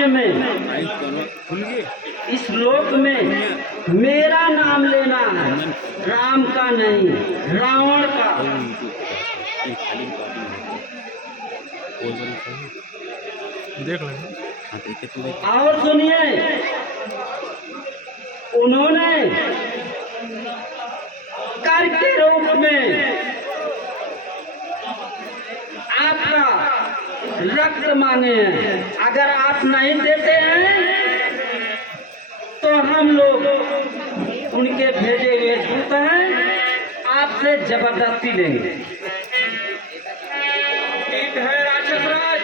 राज्य में, इस लोक में मेरा नाम लेना है, राम का नहीं, रावण का। देख लेंगे। और सुनिए, उन्होंने कर के रूप में आपका रक्त मांगे हैं। अगर आप नहीं देते हैं तो हम लोग उनके भेजे हुए दूत हैं, आपसे जबरदस्ती लेंगे। ठीक है राक्षस राज,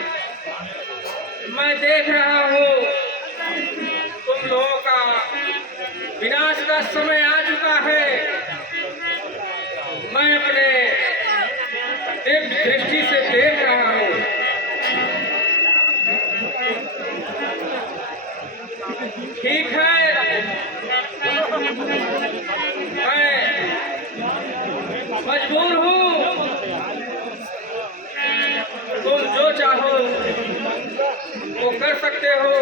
मैं देख रहा हूँ तुम लोगों का विनाश का समय आ चुका है। मैं अपने दिव्य दृष्टि से देख रहा हूँ। ठीक है, मैं मजबूर हूँ, तुम जो चाहो वो कर सकते हो,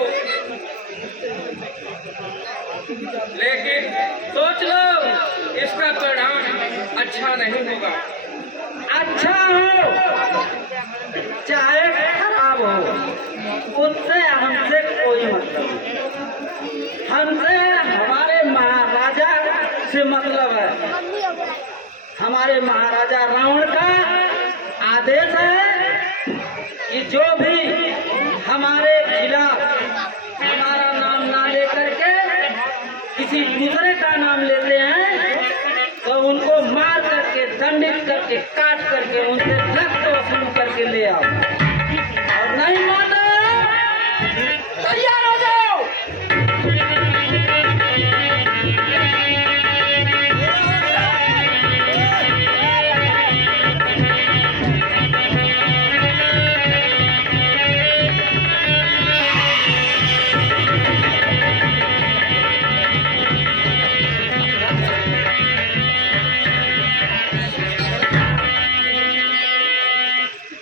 लेकिन सोच लो इसका परिणाम अच्छा नहीं होगा। अच्छा हो चाहे खराब हो, उससे हमसे कोई मतलब नहीं। हमसे हमारे महाराजा से मतलब है। हमारे महाराजा रावण का आदेश है कि जो भी हमारे खिलाफ हमारा नाम ना लेकर के किसी दूसरे का नाम लेते हैं तो उनको मार करके, दंडित करके, काट करके उनसे रक्त वसूल करके ले आओ। और नहीं मानो तैयार हो जाओ।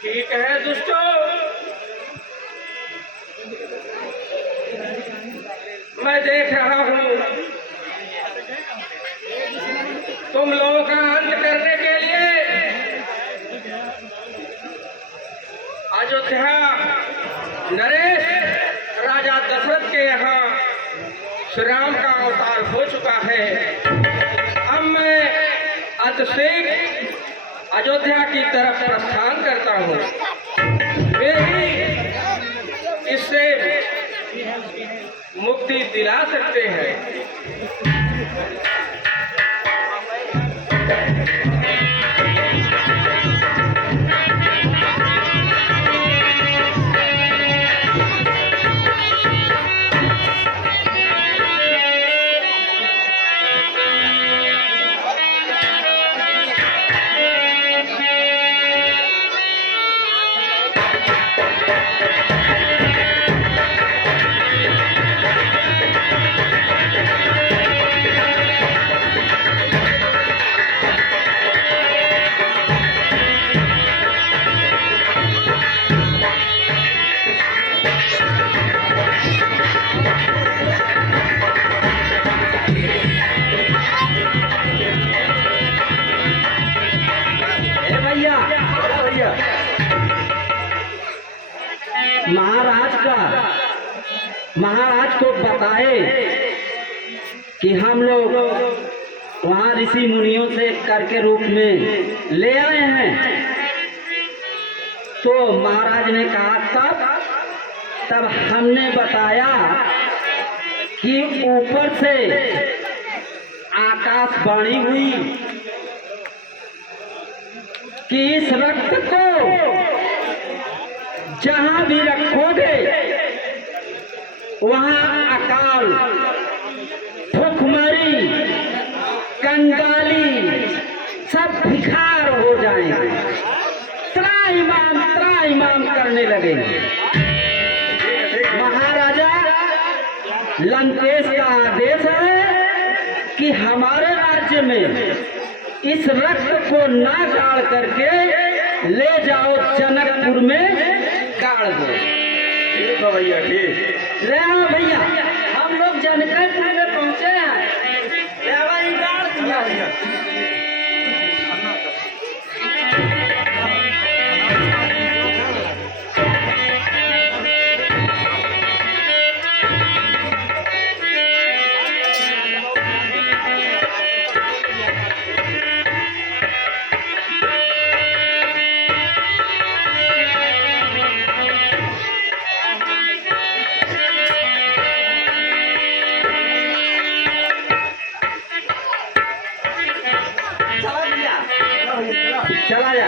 ठीक है दुष्टों, मैं देख रहा हूँ तुम लोगों का अंत करने के लिए अयोध्या नरेश राजा दशरथ के यहाँ श्री राम का अवतार हो चुका है। अब मैं अतिशीघ्र अयोध्या की तरफ प्रस्थान करता हूँ। वे ही इससे मुक्ति दिला सकते हैं। महाराज को बताए कि हम लोग वहाँ ऋषि मुनियों से कर के रूप में ले आए हैं। तो महाराज ने कहा तब हमने बताया कि ऊपर से आकाशवाणी हुई कि इस रक्त को जहां भी रखोगे वहां अकाल, भूखमरी, कंगाली सब भिखार हो जाएंगे, त्राहिमाम करने लगेंगे। महाराजा लंकेश का आदेश है कि हमारे राज्य में इस रक्त को ना गाड़ करके ले जाओ, जनकपुर में गाड़ दो। ठीक है भैया ठीक। ले आओ भैया, हम लोग जनकपुर में पहुंचे हैं। ले आओ, ये गाड़ दिया भैया। चला भैया, चला जा।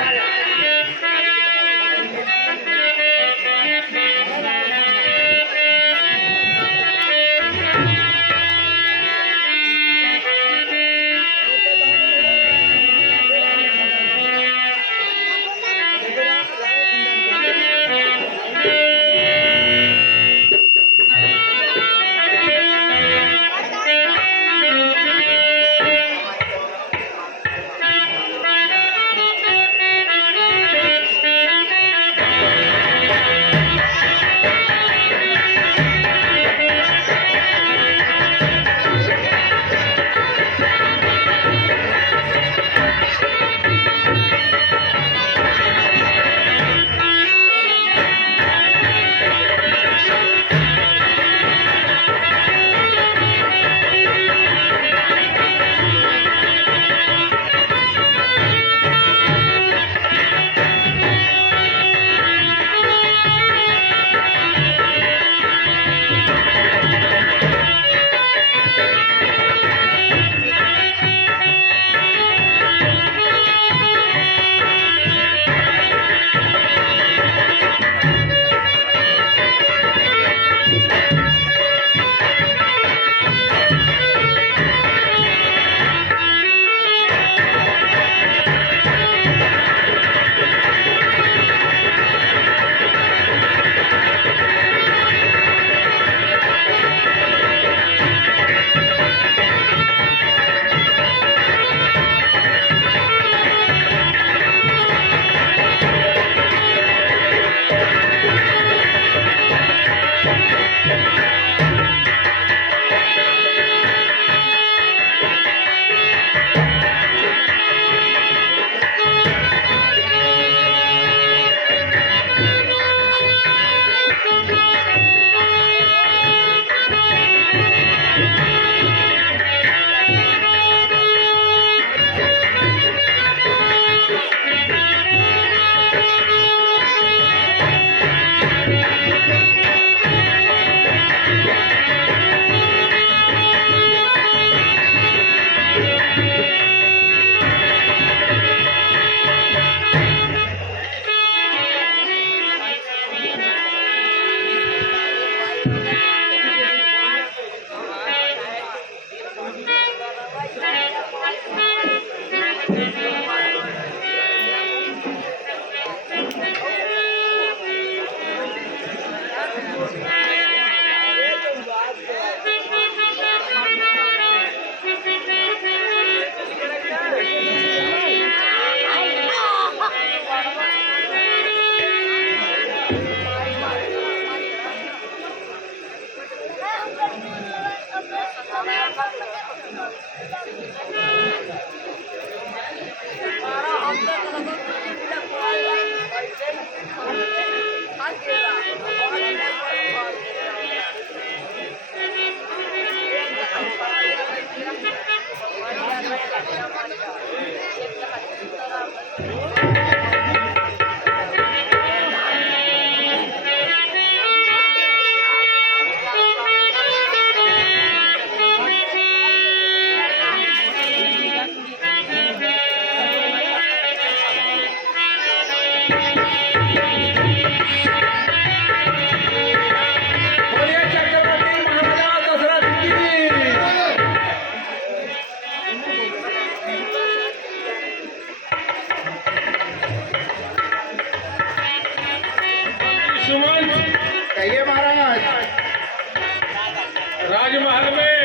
राजमहल में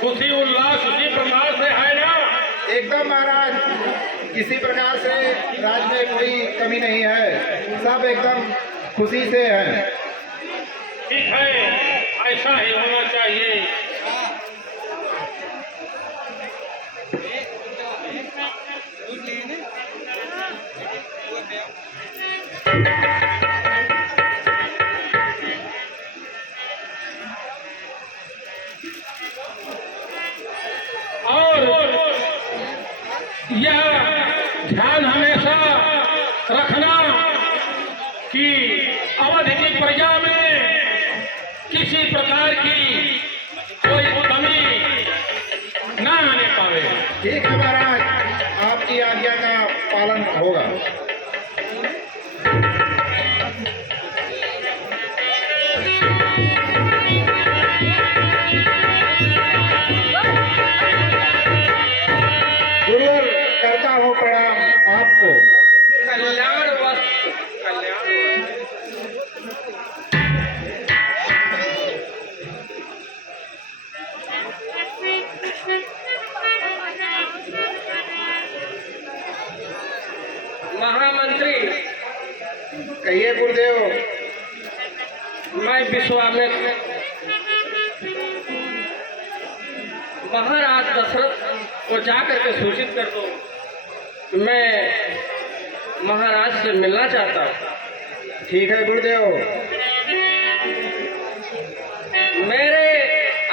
खुशी उल्लास उसी प्रकार से है ना? एकदम महाराज, किसी प्रकार से राज में कोई कमी नहीं है, सब एकदम खुशी से हैं। ठीक है, ऐसा ही होना चाहिए। और यह ध्यान हमेशा रखना कि अवध की प्रजा में किसी प्रकार की कोई कमी न आने पावे। ठीक है महाराज, आपकी आज्ञा का पालन होगा। गुरुवर, करता हूँ प्रणाम आपको। कल्याण वस्त, कल्याण वस्त। महामंत्री, कहिए गुरुदेव। मैं विश्वामित्र महाराज दशरथ को जाकर के सूचित कर दो। मैं महाराज से मिलना चाहता हूँ। ठीक है गुरुदेव। मेरे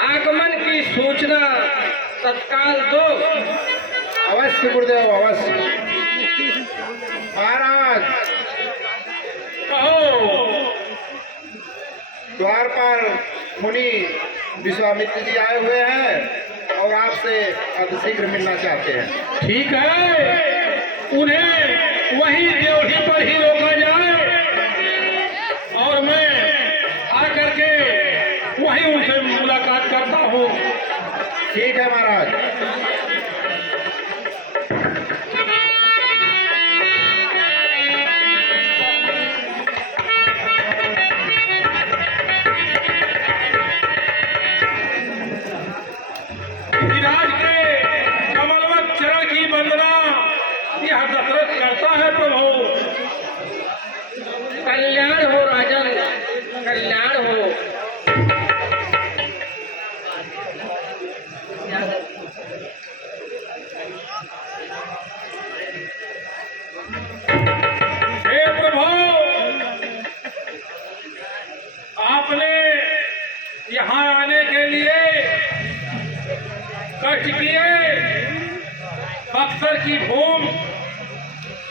आगमन की सूचना तत्काल दो। अवश्य गुरुदेव, अवश्य। महाराज, कहो। द्वार पर मुनि विश्वामित्र जी आए हुए हैं और आपसे अतिशीघ्र मिलना चाहते हैं। ठीक है, उन्हें वहीं देवढ़ी पर ही रोका जाए और मैं आकर के वहीं उनसे मुलाकात करता हूँ। ठीक है महाराज। विराज के कमलवत चरण की वंदना यह दशरथ करता है। प्रभु कल्याण हो राजन, कल्याण हो। हे प्रभु, आपने यहाँ आने के लिए कष्ट किए। बक्सर की भूमि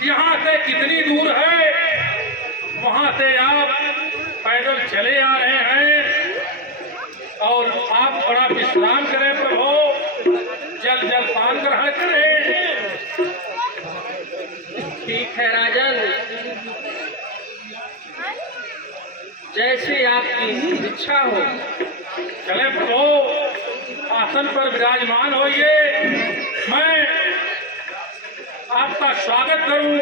यहाँ से कितनी दूर है, वहाँ से आप पैदल चले आ रहे हैं और आप थोड़ा विश्राम करें प्रभु, जलपान ग्रहण करें। ठीक है राजन, जैसी आपकी इच्छा हो। चले प्रभु, आसन पर विराजमान होइए, मैं आपका स्वागत करूं।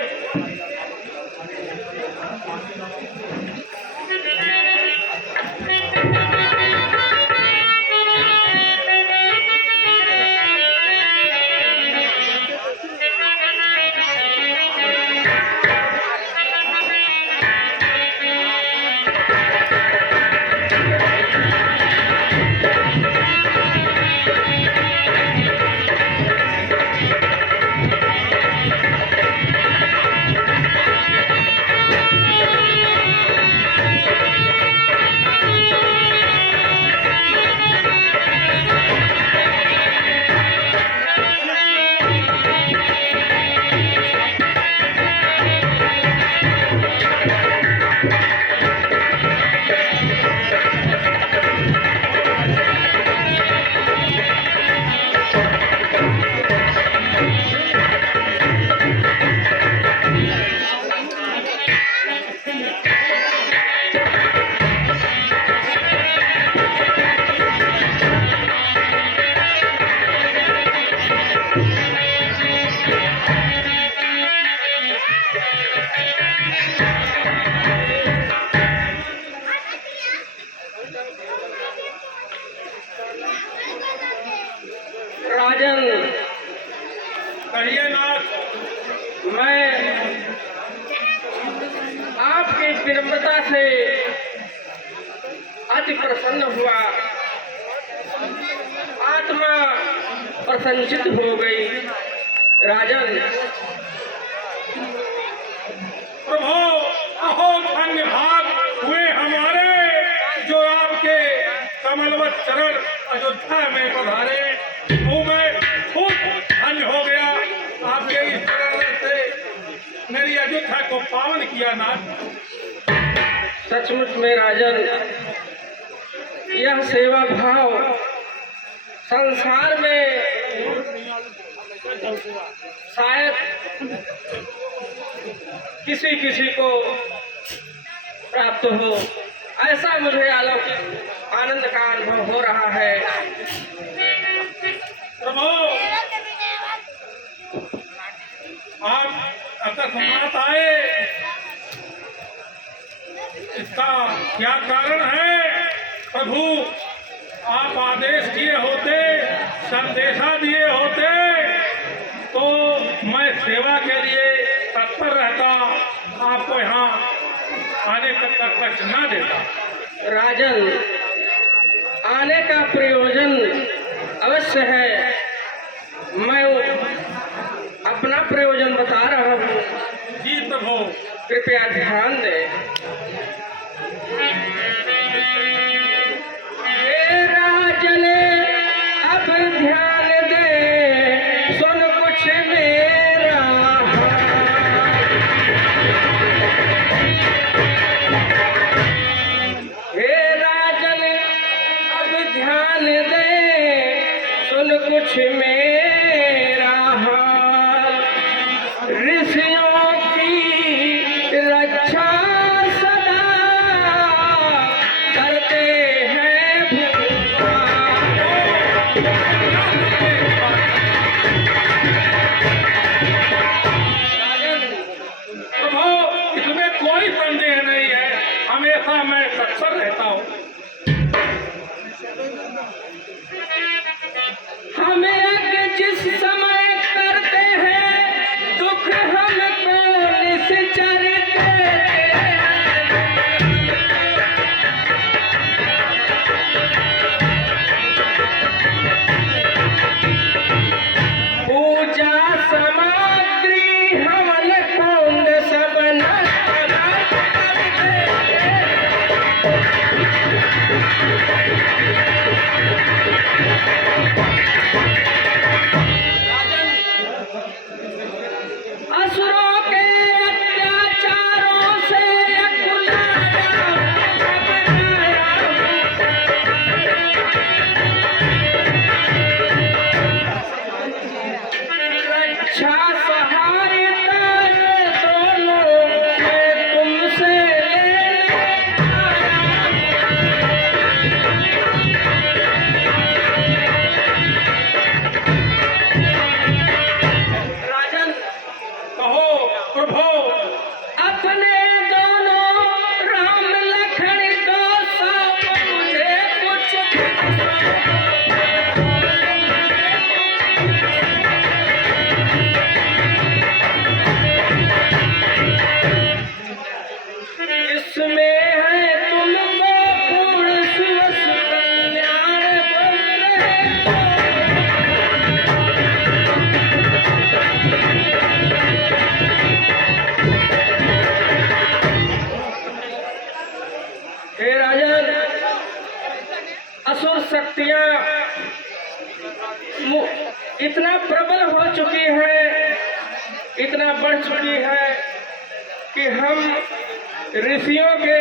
प्रसन्न हुआ, आत्मा प्रसन्नचित हो गई। राजन, प्रभु अहो धन्य भाग हुए हमारे, जो आपके कमलवत चरण अयोध्या में पधारे। मैं खूब धन्य हो गया, आपके इस चरण से मेरी अयोध्या को पावन किया नाथ। सचमुच में राजन, यह सेवा भाव संसार में शायद किसी किसी को प्राप्त हो, ऐसा मुझे अलौकिक आनंद का अनुभव हो रहा है। प्रभु आप अकस्मात आए, इसका क्या कारण है? प्रभु आप आदेश दिए होते, संदेशा दिए होते तो मैं सेवा के लिए तत्पर रहता, आपको यहाँ आने तक का कष्ट न देता। राजन, आने का प्रयोजन अवश्य है। मैं अपना प्रयोजन बता रहा हूँ। जी प्रभु, कृपया ध्यान दें। हे राजन, अब ध्यान दे, सुन कुछ मेरा। हे राजन, अब ध्यान दे, सुन कुछ मेरा हाल। ऋषियों की रक्षा सदा करते हैं भगवान। प्रभु इसमें कोई संदेह नहीं है, हमेशा मैं तत्पर रहता हूँ। हमें यज्ञ जिस समय करते हैं, दुख हमको निश्चर देते हैं। पूजा सामग्री हवन कुंड सब नष्ट कर देते हैं। असुरों के अत्याचारों से कुलाया घबराया रक्षा सहायता ये दोनों मैं तुमसे लेने आया। राजन, कहो प्रभु, अपने दोनों राम लखन को सौंपो मुझे कुछ इसमें है तुमको पूर्ण सुवस कल्याण बन हे राजन, असुर शक्तियां इतना प्रबल हो चुकी है, इतना बढ़ चुकी है कि हम ऋषियों के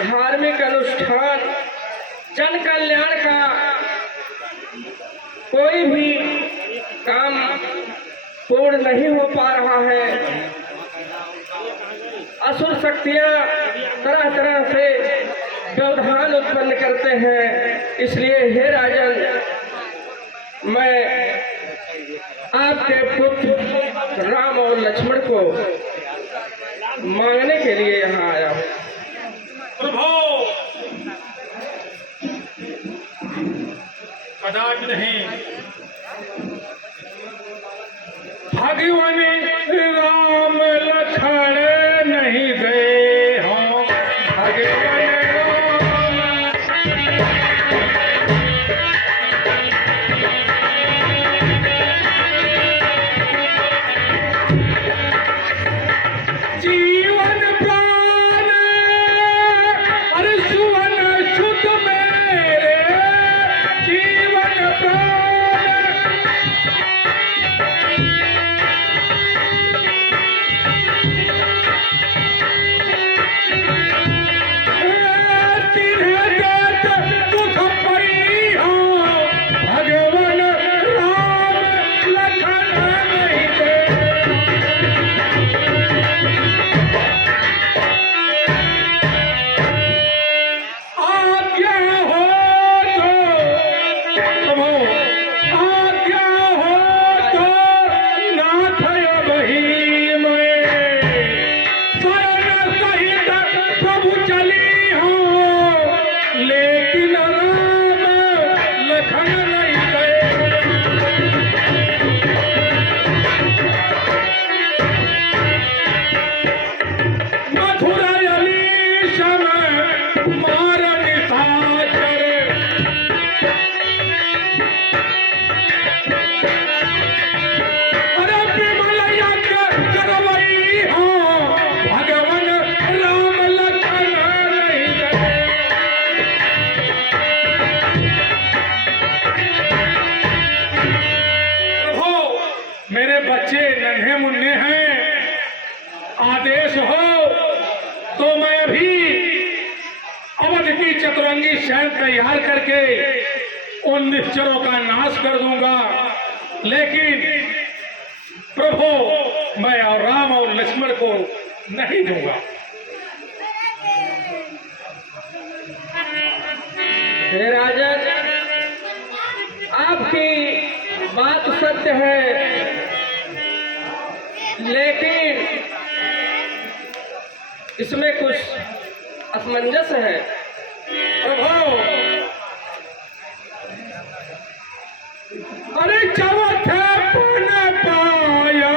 धार्मिक अनुष्ठान, जन कल्याण का कोई भी काम पूर्ण नहीं हो पा रहा है। असुर शक्तियां तरह तरह से व्यवधान उत्पन्न करते हैं। इसलिए हे राजन, मैं आपके पुत्र राम और लक्ष्मण को मांगने के लिए यहाँ आया हूँ। प्रभु कदाच नहीं, भगवान राम लखन नहीं गए हों, भगवान राम मार निशाचर। अरे विमल यज्ञ करवई हो, भगवन राम लखन नहीं डरे। मेरे बच्चे नन्हे मुन्ने हैं, आदेश हो तो मैं अभी अवध की चतुरंगी सैन तैयार करके उन निश्चरों का नाश कर दूंगा। लेकिन प्रभु मैं और राम और लक्ष्मण को नहीं दूंगा। हे राजन, आपकी बात सत्य है, लेकिन इसमें कुछ असमंजस है। प्रभु अरे चौथे पन पाया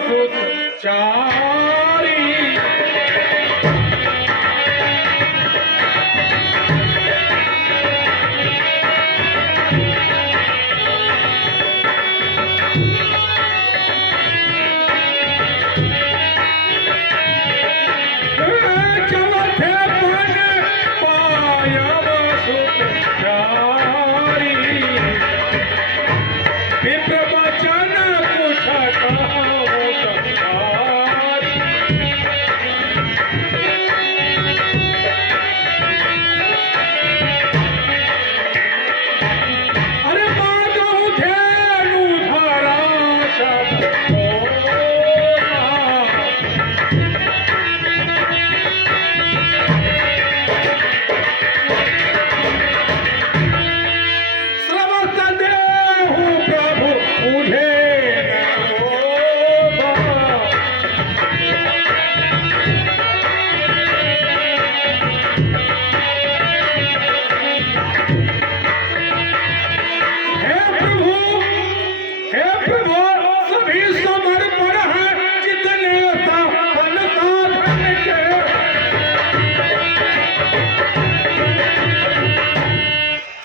सुत चारी। चौथे पन पाया सुत चारी। विप्र वचन कुछ कहो संसारी। अरे माधव धेनु धरा सब होना। समस्त देहु प्रभु मुझे न होगा। हे प्रभु सभी समर्पण है जितने साधन साधन के।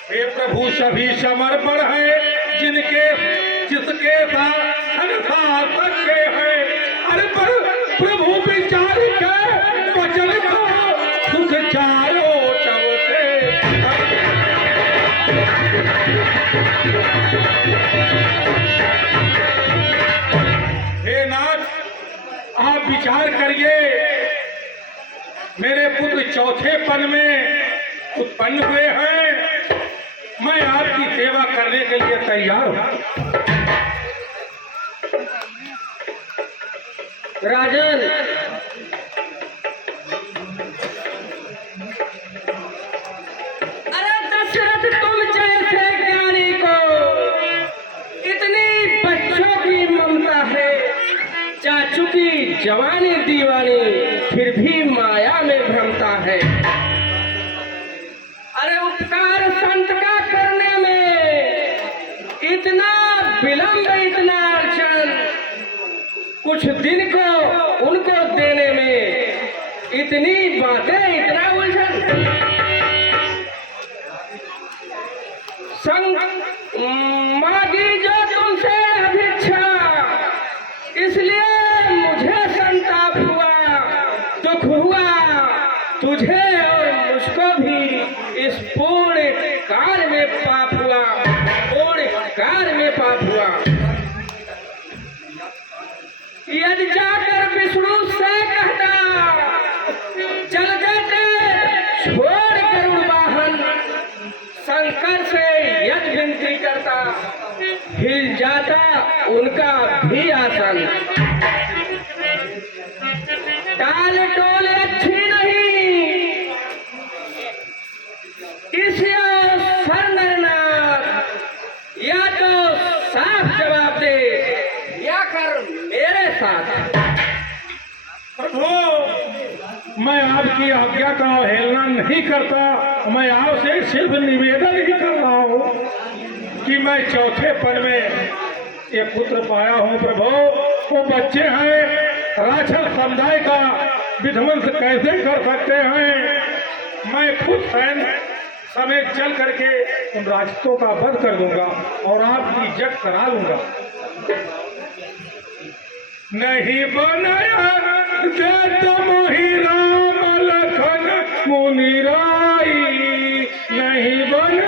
हे प्रभु सभी समर्पण है जिसके साधन साधन के हैं। अरे पर प्रभु विचार के वचन का सुख चारो चौथे। हे नाथ आप विचार करिए, मेरे पुत्र चौथे पन में उत्पन्न हुए हैं, मैं आपकी सेवा करने के लिए तैयार हूं। राजन, अरे दशरथ तुम जैसे ज्ञानी को इतनी बच्चों की ममता है। चाचू की जवानी दीवानी फिर भी माया में भ्रमता है। अरे उपकार संत का करने में इतना विलंब, इतना अड़चन, कुछ दिन को उनको देने में इतनी बातें, इतना उलझन। संग मांगी जो तुमसे अभिच्छा, इसलिए मुझे संताप हुआ, दुख हुआ। तुझे और मुझको भी इस पूर्ण काल में पाप हुआ, पूर्ण काल में पाप हुआ। यदि जाकर विष्णु से कहता, चल देते छोड़ गरुड़ वाहन, शंकर से यदि विनती करता, हिल जाता उनका भी आसन। टाल टोल अच्छी नहीं, इसे सरनाथ या तो साफ जवाब दे या कर मेरे साथ। प्रभु मैं आपकी आज्ञा का अवहेलना नहीं करता, मैं आपसे सिर्फ निवेदन ही कर रहा हूँ कि मैं चौथे पन में ये पुत्र पाया हूँ। प्रभु वो बच्चे हैं, राक्षस समुदाय का विध्वंस कैसे कर सकते हैं? मैं खुद सैन्य समेत चल करके उन राक्षसों का वध कर दूंगा और आपकी जग करा लूंगा। नहीं बनाया देत मोहि राम लखन मुनि राई, नहीं बने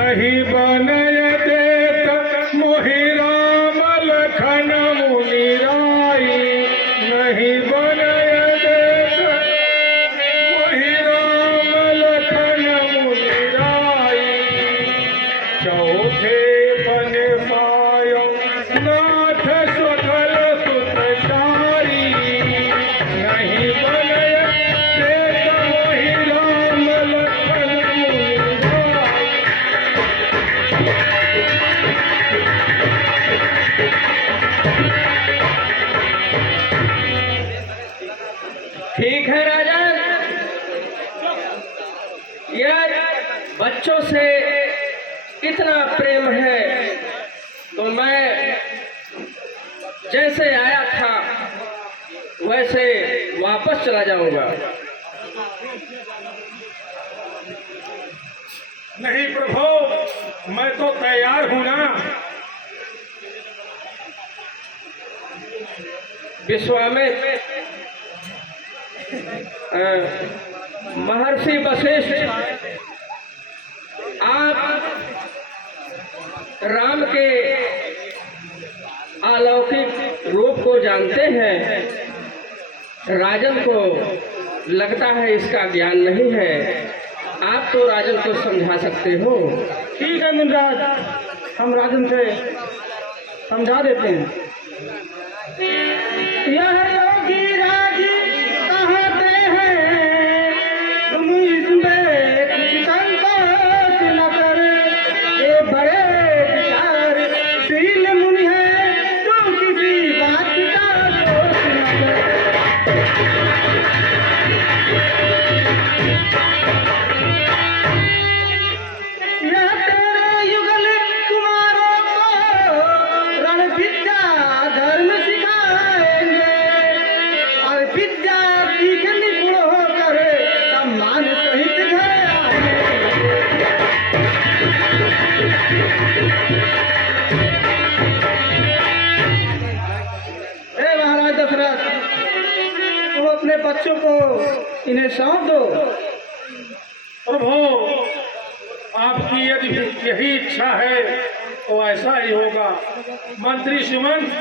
नहीं बनय देत मोहि राम लखन मुनि राई, नहीं बनय देत मोहि राम लखन मुनि राई। चौथे बन पायो नाथ सुखल सुत चारी, नहीं बनय देत मोहि राम लखन मुनि राई। ठीक है राजन, यह बच्चों से इतना प्रेम है तो मैं जैसे आया था वैसे वापस चला जाऊंगा। नहीं प्रभु, मैं तो तैयार हूं ना। विश्वामित्र महर्षि वशिष्ठ, आप राम के अलौकिक रूप को जानते हैं, राजन को लगता है इसका ज्ञान नहीं है, आप तो राजन को समझा सकते हो। ठीक है मुनिराज, हम राजन से समझा देते हैं। यह योगी राज कहते हैं, तुम इसमें कुछ संकोच न करे, ये बड़े विचारशील मुनि है, जो किसी बात का दोष न करे। यह तेरे युगल कुमारों को रण विद्या धर्म सिखाएंगे, और विद्या सीख निपुण होकर सम्मान सहित घर आएंगे। हे महाराज दशरथ, तुम अपने बच्चों को इन्हें सौंप दो। प्रभु, आपकी यदि यही इच्छा है तो ऐसा ही होगा। मंत्री सुमंत,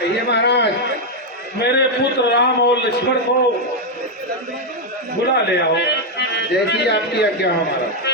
कहिए महाराज। मेरे पुत्र राम और लक्ष्मण को बुला ले आओ। जैसी आपकी आज्ञा हो महाराज।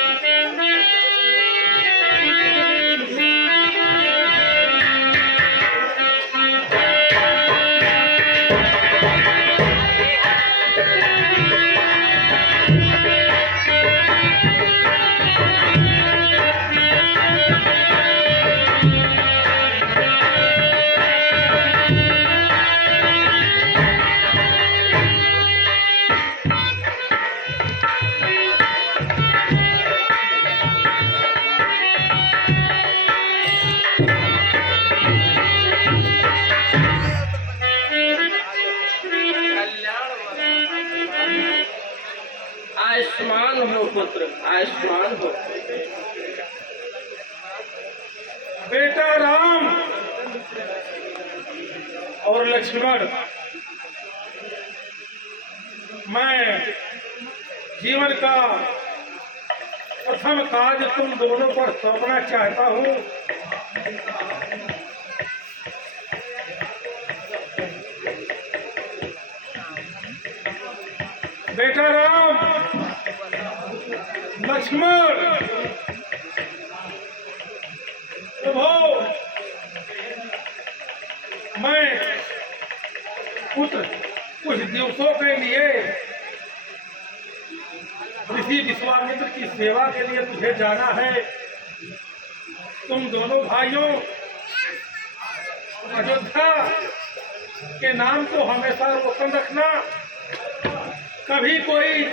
आयुष्मान हो पुत्र, आयुष्मान हो। बेटा राम और लक्ष्मण, मैं जीवन का प्रथम कार्य तुम दोनों पर सौंपना चाहता हूँ। बेटा राम, लक्ष्मण, प्रभु, मैं पुत्र कुछ दिवसों के लिए ऋषि विश्वामित्र की सेवा के लिए तुझे जाना है। तुम दोनों भाइयों अयोध्या के नाम को हमेशा रोशन रखना, कभी कोई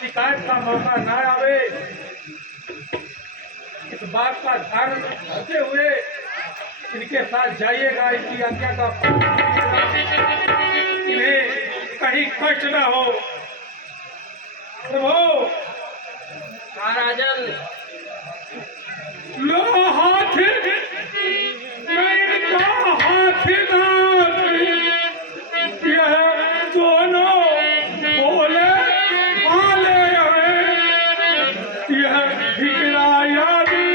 शिकायत का मौका ना आवे। इस बात का ध्यान रखते हुए इनके साथ जाइएगा, इनकी आज्ञा का इन्हें कहीं कष्ट न हो। प्रभु राजन, लो हाथ, मैं इनका हाथीदार, यह दोनों बोले वाले हैं, यह ठिकराया भी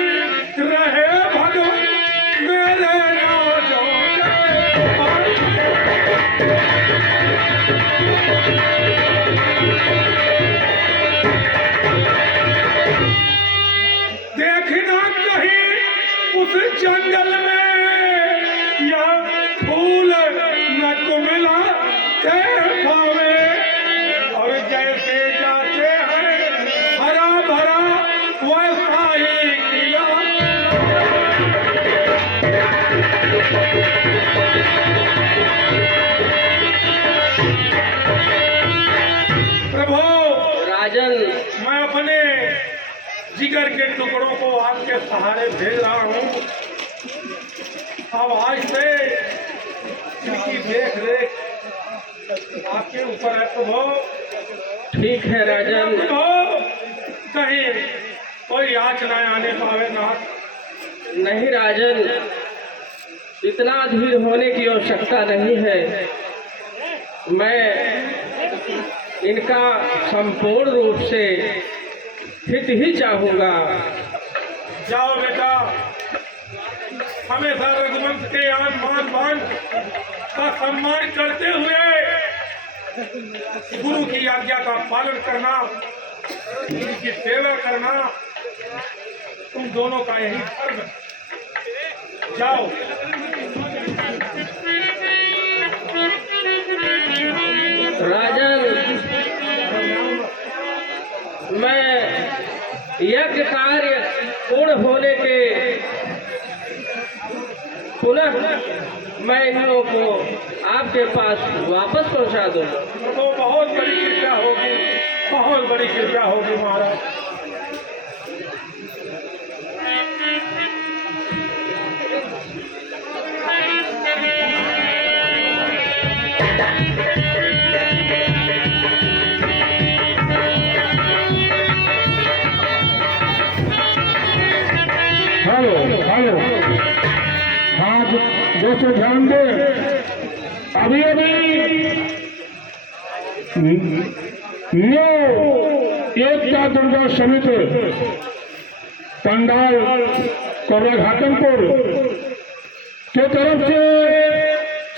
रहे भगवान मेरे राजों देखना कहीं उस जंगल में यह फूल न को मिला के पावे, और जैसे जाते हैं हरा भरा वैसा ही खिला। प्रभु राजन, मैं अपने जिगर के टुकड़ों को आपके सहारे भेज रहा हूँ। अब आज से इनकी देख रेख आपके ऊपर है प्रभु। ठीक है राजन। प्रभु कहीं कोई आँच न आने पावे ना। नहीं राजन, इतना धीर होने की आवश्यकता नहीं है। मैं इनका संपूर्ण रूप से हित ही चाहूंगा। जाओ बेटा, हमेशा रघुवंश के आन मान बान का सम्मान करते हुए गुरु की आज्ञा का पालन करना, उनकी सेवा करना तुम दोनों का यही धर्म है। जाओ। राजन, मैं यज्ञ कार्य पूर्ण होने के पुनः मैं इन लोगों को आपके पास वापस पहुंचा दूंगा। तो बहुत बड़ी कृपया होगी, बहुत बड़ी कृपया होगी महाराज। हेलो हेलो, हाँ दोस्तों ध्यान दे, अभी न्यू एकता दुर्गा समिति पंडाल कोर्रा घाटमपुर के तरफ से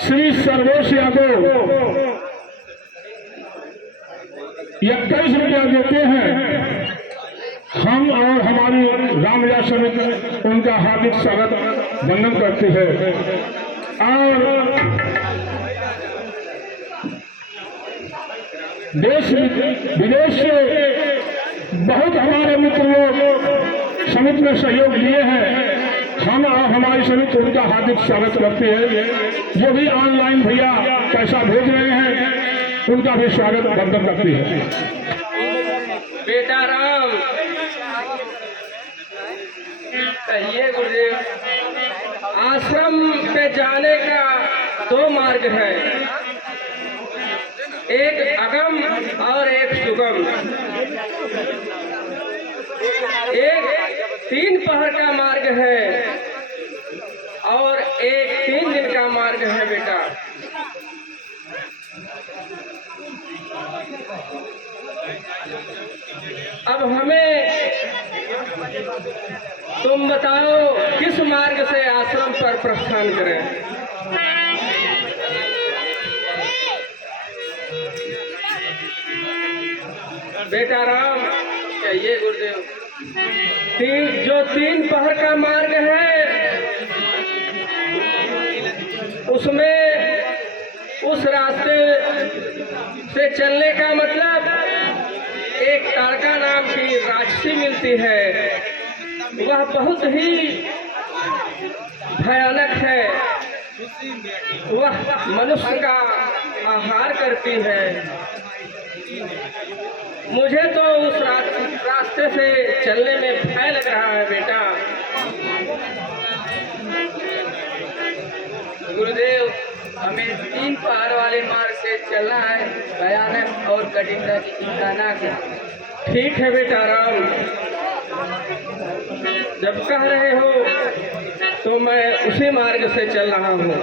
श्री सर्वेश यादव 21 रुपया देते हैं। हम और हमारी रामलीला समिति उनका हार्दिक स्वागत वंदन करती है। और देश विदेश से बहुत हमारे मित्र लोग समिति में सहयोग दिए हैं। हम और हमारी समिति उनका हार्दिक स्वागत करते हैं। जो भी ऑनलाइन भैया पैसा भेज रहे हैं उनका भी स्वागत वंदन करती है। बेटा राम, कहिए गुरुदेव। आश्रम पे जाने का 2 मार्ग है, एक अगम और एक सुगम। एक 3 पहर का मार्ग है और एक 3 दिन का मार्ग है बेटा। अब हमें तुम बताओ किस मार्ग से आश्रम पर प्रस्थान करें। बेटा राम, कहिए गुरुदेव। जो 3 पहर का मार्ग है उसमें उस रास्ते से चलने का मतलब एक ताड़का नाम की राक्षसी मिलती है। वह बहुत ही भयानक है। वह मनुष्य का आहार करती है। मुझे तो उस रास्ते से चलने में भय लग रहा है बेटा। गुरुदेव, हमें 3 पहाड़ वाले मार्ग से चलना है। भयानक और कठिनता की चिंता ना करें। ठीक है बेटा राम, जब कह रहे हो तो मैं उसी मार्ग से चल रहा हूँ।